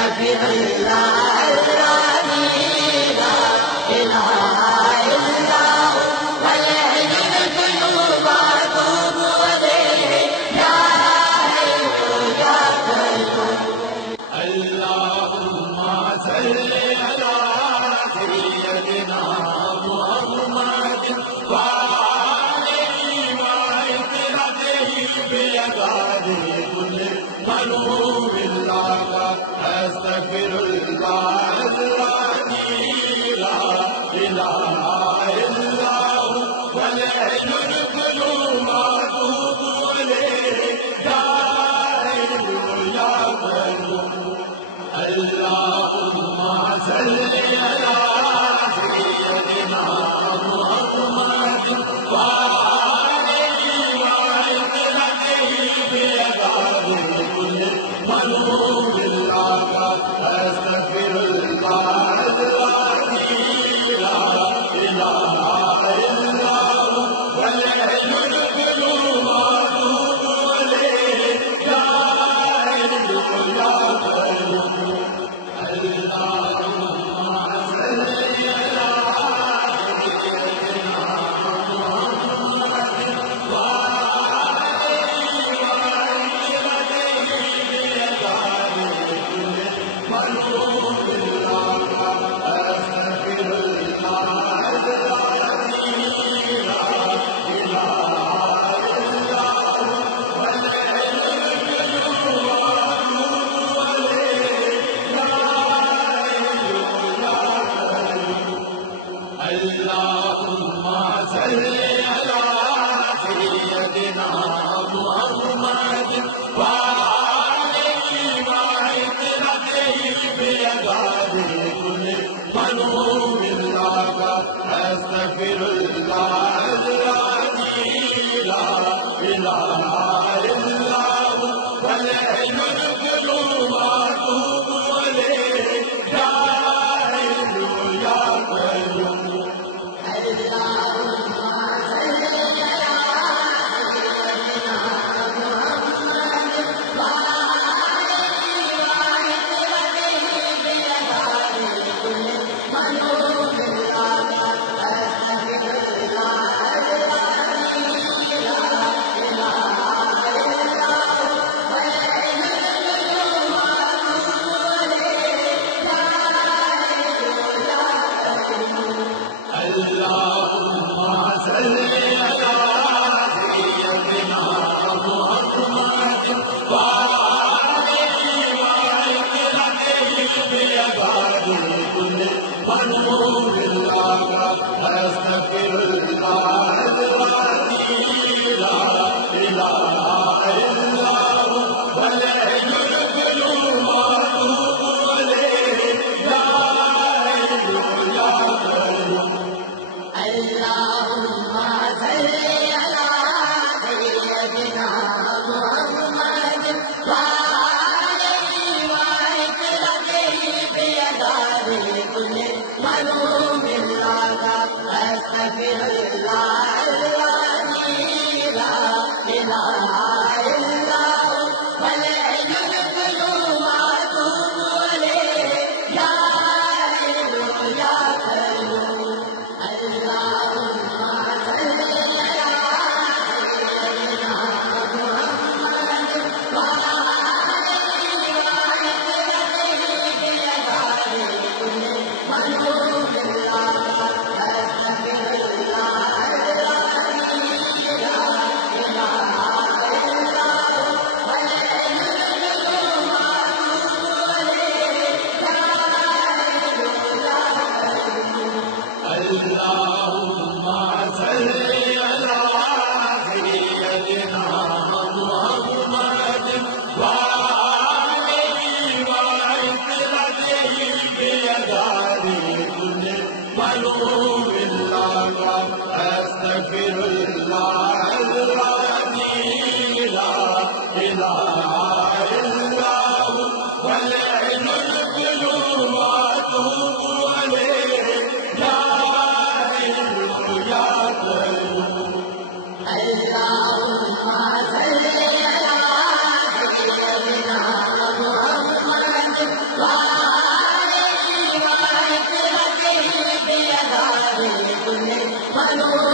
أستغفر الله العظيم لا إله إلا هو والحي القيوم أتوب إليه يا حي يا قيوم. اللهم صل على سيدنا محمد وآله وعترته بيدار كل ملوم الله. أستغفر الله العظيم لا إله إلا هو والحي القيوم أتوب إليه يا حي يا قيوم. اللهم صل على سيدنا محمد وآله وعترته بيدار كل ملوم الله. أستغفر الله العظيم لا إله إلا هو والحي القيوم أتوب إليه يا حي يا قيوم. اللهم صل على سيدنا محمد وآله وعترته بيدار كل ملوم الله. أستغفر الله العظيم لا إله إلا هو والحي القيوم أتوب إليه يا حي يا قيوم. اللهم صل على سيدنا محمد وآله وعترته بيدار كل ملوم الله. أستغفر الله العظيم لا إله إلا هو والحي القيوم أتوب إليه يا حي يا قيوم. اللهم صل على سيدنا محمد وآله وعترته بيدار كل ملوم الله. أستغفر الله العظيم لا إله إلا هو والحي القيوم أتوب إليه يا حي يا قيوم. اللهم صل على سيدنا محمد وآله وعترته بيدار كل ملوم الله. أستغفر الله العظيم لا إله إلا هو والحي القيوم أتوب إليه يا حي يا قيوم. اللهم صل على سيدنا محمد معلوم